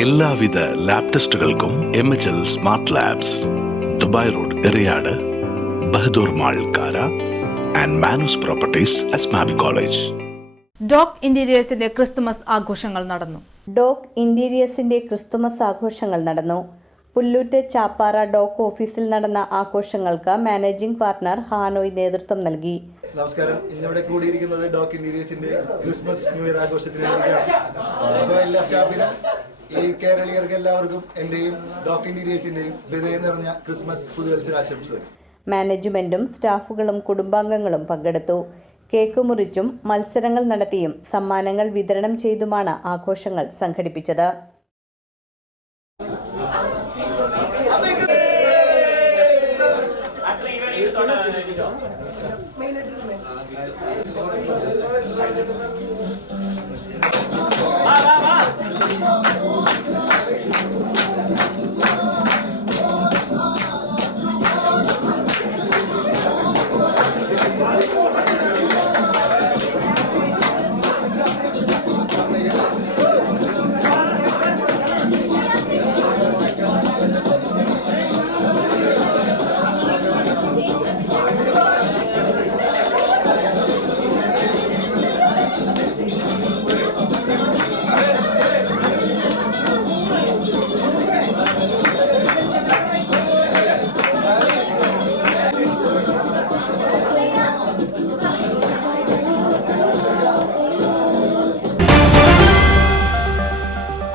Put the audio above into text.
എല്ലാവിധ ലാബ് ടെസ്റ്റുകൾക്കും MHL smart labs, Dubai road, Eriyad, Bahadur mall, Kara and Manoos properties, Asmabi college. Doc ഇന്റീരിയേഴ്സിന്റെ Christmas ആഘോഷങ്ങൾ നടന്നു. ഡോക് ഇന്റീരിയേഴ്സിന്റെ ക്രിസ്തുമസ് ആഘോഷങ്ങൾ നടന്നു. പുല്ലൂറ്റ് ചാപ്പാറ ഡോക് ഓഫീസിൽ നടന്ന ആഘോഷങ്ങൾക്ക് മാനേജിംഗ് പാർട്ണർ ഹാനോയ് നേതൃത്വം നൽകി. നമസ്കാരം. ഇന്നിവിടെ കൂടിയിരിക്കുന്നത് ഡോക് ഇന്റീരിയേഴ്സിന്റെ ക്രിസ്മസ് ന്യൂ ഇയർ ആഘോഷത്തിന് വേണ്ടിയാണ്. അപ്പോൾ എല്ലാ സ്റ്റാഫിനും ഈ കേരളീയർക്ക് എല്ലാവർക്കും എന്റെയും ഡോക് ഇന്റീരിയേഴ്സിന്റെയും ഹൃദയം നിറഞ്ഞ ക്രിസ്മസ് പുതുവത്സരാശംസകൾ. മാനേജ്മെന്റും സ്റ്റാഫുകളും കുടുംബാംഗങ്ങളും പങ്കെടുത്തു. കേക്ക് മുറിച്ചും മത്സരങ്ങൾ നടത്തിയും സമ്മാനങ്ങൾ വിതരണം ചെയ്തുമാണ് ആഘോഷങ്ങൾ സംഘടിപ്പിച്ചത്.